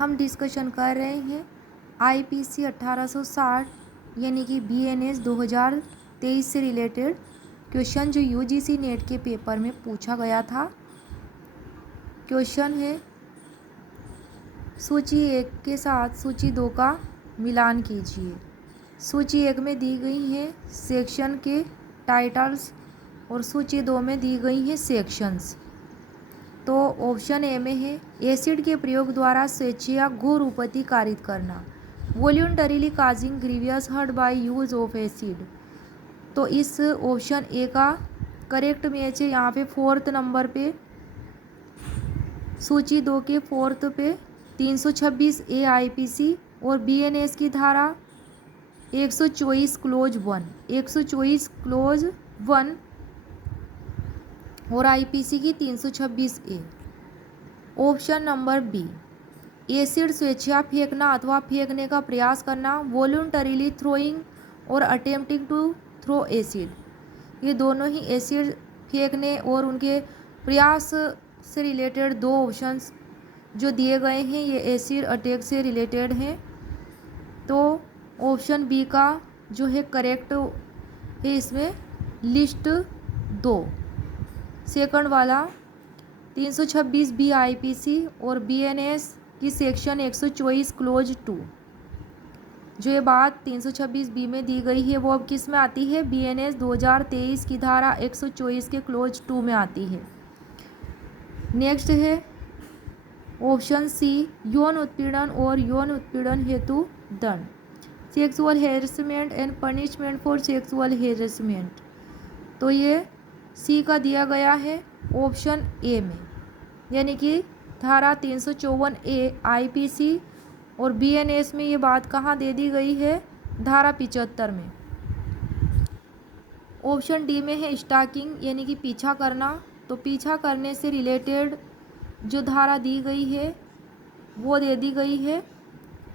हम डिस्कशन कर रहे हैं आईपीसी 1860 यानी कि बीएनएस 2023 से रिलेटेड क्वेश्चन जो यूजीसी नेट के पेपर में पूछा गया था। क्वेश्चन है सूची 1 के साथ सूची 2 का मिलान कीजिए। सूची 1 में दी गई है सेक्शन के टाइटल्स और सूची 2 में दी गई है सेक्शंस। तो ऑप्शन ए में है एसिड के प्रयोग द्वारा स्वेच्छया घोर उपति कारित करना, voluntarily causing grievous hurt by use of acid. तो इस ऑप्शन ए का करेक्ट मैच है यहाँ पे 4th नंबर पे, सूची 2 के 4th पे 326 ए आईपीसी और बीएनएस की धारा 124 क्लोज 1 124 क्लोज 1 और आईपीसी की 326 ए। ऑप्शन नंबर बी एसिड स्वेच्छा फेंकना अथवा फेंकने का प्रयास करना, वॉल्यूंटरीली थ्रोइंग और अटेम्प्टिंग टू थ्रो एसिड। ये दोनों ही एसिड फेंकने और उनके प्रयास से रिलेटेड दो ऑप्शंस जो दिए गए हैं ये एसिड अटैक से रिलेटेड हैं। तो ऑप्शन बी का जो है करेक्ट है इसमें लिस्ट 2 सेकंड वाला 326 बी आईपीसी और बीएनएस की सेक्शन 124 क्लोज 2। जो ये बात 326 बी में दी गई है वो अब किस में आती है, बीएनएस 2023 की धारा 124 के क्लोज 2 में आती है। नेक्स्ट है ऑप्शन सी यौन उत्पीड़न और यौन उत्पीड़न हेतु दंड, sexual harassment and punishment for sexual harassment. तो ये सी का दिया गया है ऑप्शन ए में, यानी कि धारा 354 ए आईपीसी और बीएनएस में ये बात कहाँ दे दी गई है, धारा 75 में। ऑप्शन डी में है स्टॉकिंग यानी कि पीछा करना। तो पीछा करने से रिलेटेड जो धारा दी गई है वो दे दी गई है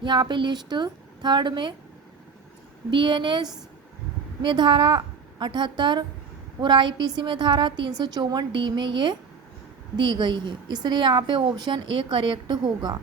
यहाँ पे लिस्ट 3rd में। बीएनएस में धारा 78 और आईपीसी में धारा 354 डी में ये दी गई है, इसलिए यहाँ पे ऑप्शन ए करेक्ट होगा।